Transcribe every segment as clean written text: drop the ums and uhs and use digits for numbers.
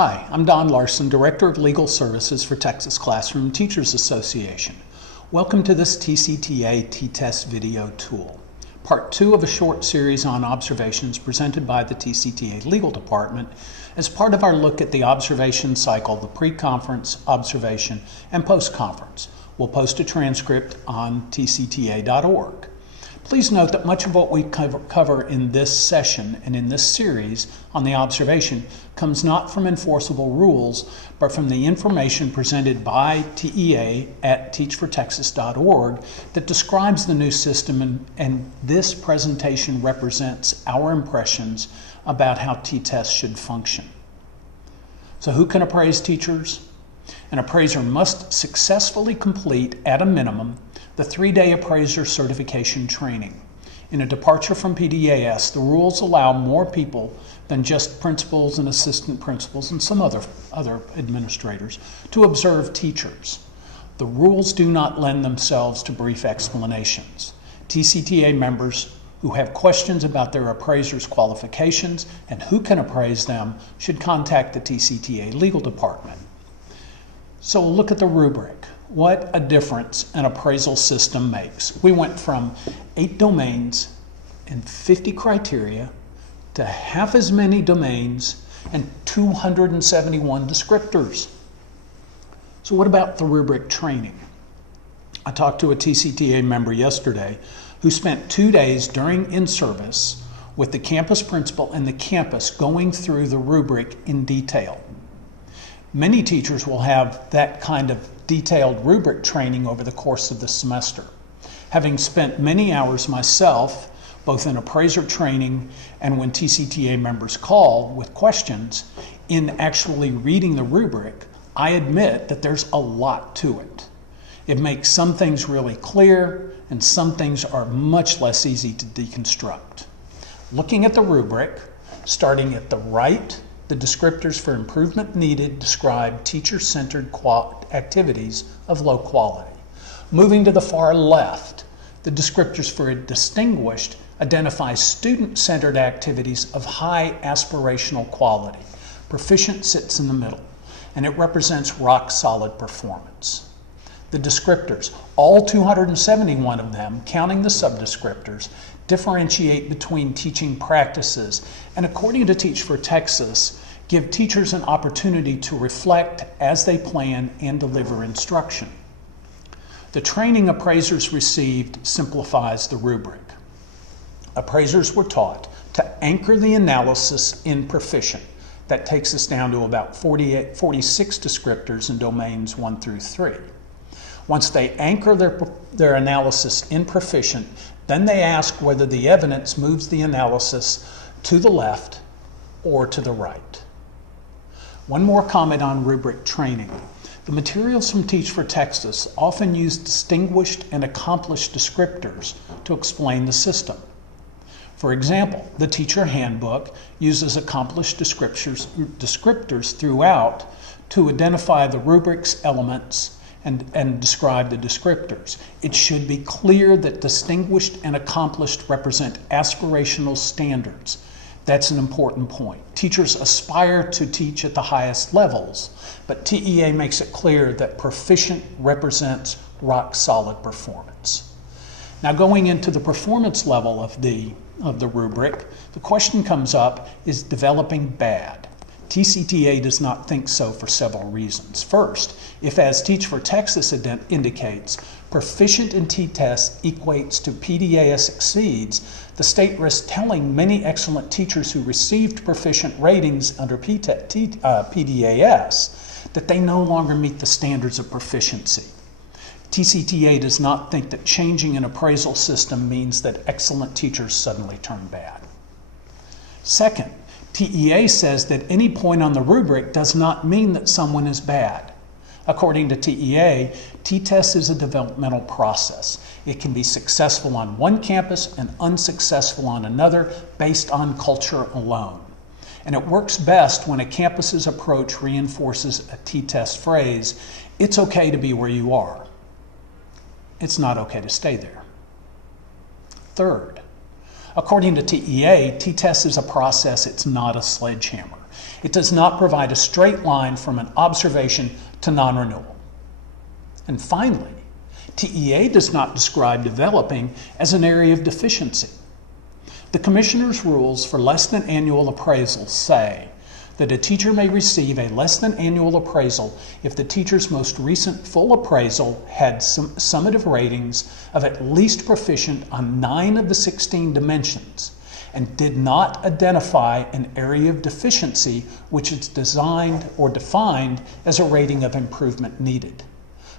Hi, I'm Don Larson, Director of Legal Services for Texas Classroom Teachers Association. Welcome to this TCTA T-TESS video tool, part 2 of a short series on observations presented by the TCTA Legal Department as part of our look at the observation cycle, the pre-conference, observation, and post-conference. We'll post a transcript on tcta.org. Please note that much of what we cover in this session and in this series on the observation comes not from enforceable rules, but from the information presented by TEA at teachfortexas.org that describes the new system, and this presentation represents our impressions about how T-TESS should function. So who can appraise teachers? An appraiser must successfully complete, at a minimum, the 3-day appraiser certification training. In a departure from PDAS, the rules allow more people than just principals and assistant principals and some other administrators to observe teachers. The rules do not lend themselves to brief explanations. TCTA members who have questions about their appraiser's qualifications and who can appraise them should contact the TCTA Legal Department. So look at the rubric. What a difference an appraisal system makes. We went from 8 domains and 50 criteria to half as many domains and 271 descriptors. So what about the rubric training? I talked to a TCTA member yesterday who spent 2 days during in-service with the campus principal and the campus going through the rubric in detail. Many teachers will have that kind of detailed rubric training over the course of the semester. Having spent many hours myself, both in appraiser training and when TCTA members call with questions, in actually reading the rubric, I admit that there's a lot to it. It makes some things really clear and some things are much less easy to deconstruct. Looking at the rubric, starting at the right, the descriptors for improvement needed describe teacher-centered activities of low quality. Moving to the far left, the descriptors for distinguished identify student-centered activities of high aspirational quality. Proficient sits in the middle, and it represents rock-solid performance. The descriptors, all 271 of them, counting the subdescriptors, differentiate between teaching practices, and according to Teach for Texas, give teachers an opportunity to reflect as they plan and deliver instruction. The training appraisers received simplifies the rubric. Appraisers were taught to anchor the analysis in proficient. That takes us down to about 46 descriptors in domains 1 through 3. Once they anchor their analysis in proficient, then they ask whether the evidence moves the analysis to the left or to the right. One more comment on rubric training. The materials from Teach for Texas often use distinguished and accomplished descriptors to explain the system. For example, the teacher handbook uses accomplished descriptors throughout to identify the rubric's elements and describe the descriptors. It should be clear that distinguished and accomplished represent aspirational standards. That's an important point. Teachers aspire to teach at the highest levels, but TEA makes it clear that proficient represents rock-solid performance. Now going into the performance level of the rubric, the question comes up, is developing bad? TCTA does not think so for several reasons. First, if as Teach for Texas indicates, proficient in T-TESS equates to PDAS exceeds, the state risks telling many excellent teachers who received proficient ratings under PDAS that they no longer meet the standards of proficiency. TCTA does not think that changing an appraisal system means that excellent teachers suddenly turn bad. Second, TEA says that any point on the rubric does not mean that someone is bad. According to TEA, T-TESS is a developmental process. It can be successful on one campus and unsuccessful on another based on culture alone. And it works best when a campus's approach reinforces a T-TESS phrase, it's okay to be where you are. It's not okay to stay there. Third, according to TEA, T-TESS is a process, it's not a sledgehammer. It does not provide a straight line from an observation to non-renewal. And finally, TEA does not describe developing as an area of deficiency. The Commissioner's rules for less than annual appraisals say that a teacher may receive a less than annual appraisal if the teacher's most recent full appraisal had summative ratings of at least proficient on 9 of the 16 dimensions and did not identify an area of deficiency which is designed or defined as a rating of improvement needed.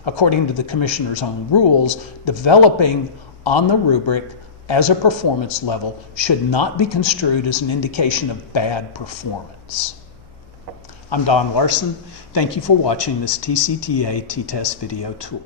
According to the Commissioner's own rules, developing on the rubric as a performance level should not be construed as an indication of bad performance. I'm Don Larson. Thank you for watching this TCTA T-TESS video tool.